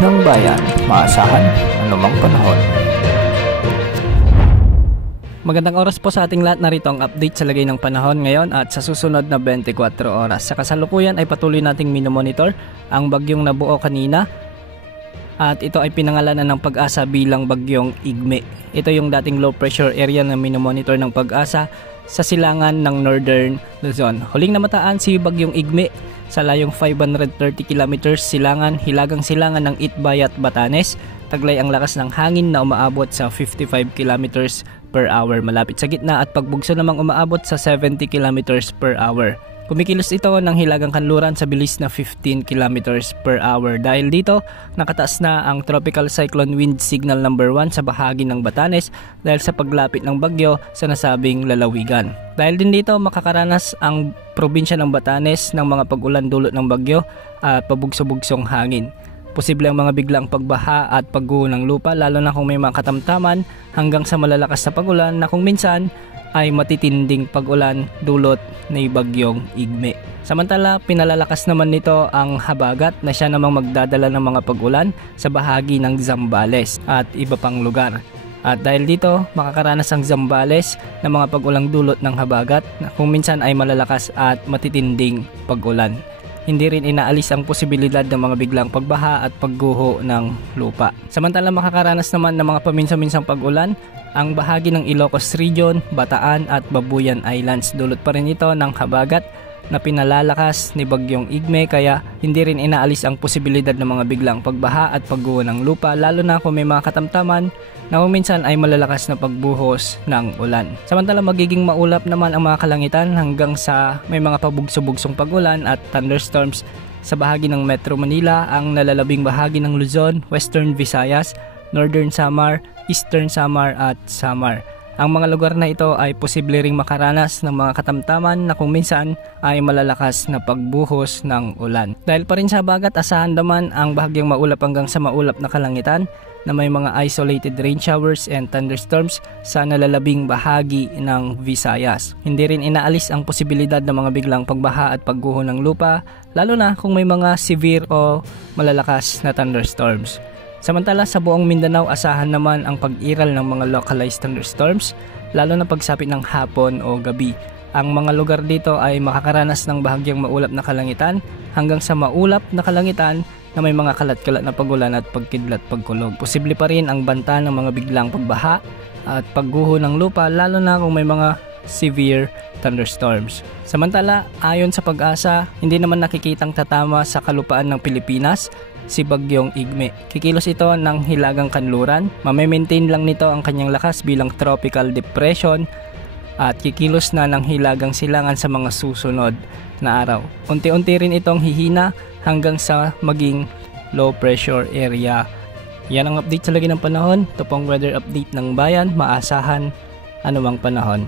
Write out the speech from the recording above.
ng bayan, maasahan anumang panahon. Magandang oras po sa ating lahat. Narito ang update sa lagay ng panahon ngayon at sa susunod na 24 oras. Sa kasalukuyan ay patuloy nating minomonitor ang bagyong nabuo kanina at ito ay pinangalanan ng Pag-asa bilang bagyong Igme. Ito yung dating low pressure area na minomonitor ng Pag-asa sa silangan ng Northern Luzon. Huling namataan si bagyong Igme sa layong 530 kilometers hilagang silangan ng Itbay at Batanes. Taglay ang lakas ng hangin na umaabot sa 55 kilometers per hour malapit sa gitna at pagbugso namang umaabot sa 70 kilometers per hour. Kumikilos ito ng hilagang kanluran sa bilis na 15 kilometers per hour. Dahil dito, nakataas na ang Tropical Cyclone Wind Signal number 1 sa bahagi ng Batanes dahil sa paglapit ng bagyo sa nasabing lalawigan. Dahil din dito, makakaranas ang probinsya ng Batanes ng mga pag-ulan dulot ng bagyo at pabugso-bugsong hangin. Posible ang mga biglang pagbaha at pagguho ng lupa lalo na kung may mga katamtaman hanggang sa malalakas na pag-ulan na kung minsan ay matitinding pag-ulan dulot ni bagyong Igme. Samantala, pinalalakas naman nito ang habagat na siya namang magdadala ng mga pag-ulan sa bahagi ng Zambales at iba pang lugar. At dahil dito, makakaranas ang Zambales ng mga pag-ulang dulot ng habagat na kung minsan ay malalakas at matitinding pag-ulan. Hindi rin inaalis ang posibilidad ng mga biglang pagbaha at pagguho ng lupa. Samantala, makakaranas naman ng mga paminsan-minsang pag-ulan ang bahagi ng Ilocos Region, Bataan at Babuyan Islands. Dulot pa rin ito ng habagat na pinalalakas ni bagyong Igme kaya hindi rin inaalis ang posibilidad ng mga biglang pagbaha at pagguho ng lupa lalo na kung may mga katamtaman na kung minsan ay malalakas na pagbuhos ng ulan. Samantala, magiging maulap naman ang mga kalangitan hanggang sa may mga pabugso-bugsong pag-ulan at thunderstorms sa bahagi ng Metro Manila, ang nalalabing bahagi ng Luzon, Western Visayas, Northern Samar, Eastern Samar at Samar. Ang mga lugar na ito ay posible ring makaranas ng mga katamtaman na kung minsan ay malalakas na pagbuhos ng ulan. Dahil pa rin sa habagat, asahan naman ang bahagyang maulap hanggang sa maulap na kalangitan na may mga isolated rain showers and thunderstorms sa nalalabing bahagi ng Visayas. Hindi rin inaalis ang posibilidad ng mga biglang pagbaha at pagguho ng lupa lalo na kung may mga severe o malalakas na thunderstorms. Samantala, sa buong Mindanao, asahan naman ang pag-iral ng mga localized thunderstorms, lalo na pagsapit ng hapon o gabi. Ang mga lugar dito ay makakaranas ng bahagyang maulap na kalangitan hanggang sa maulap na kalangitan na may mga kalat-kalat na pagulan at pagkidlat pagkulog. Posible pa rin ang banta ng mga biglang pagbaha at pagguho ng lupa, lalo na kung may mga severe thunderstorms. Samantala, ayon sa Pag-asa, hindi naman nakikitang tatama sa kalupaan ng Pilipinas si bagyong Igme. Kikilos ito ng hilagang kanluran, mamaintain lang nito ang kanyang lakas bilang tropical depression at kikilos na ng hilagang silangan sa mga susunod na araw. Unti-unti rin itong hihina hanggang sa maging low pressure area. Yan ang update sa lagi ng panahon. Ito pong weather update ng bayan, maasahan anumang panahon.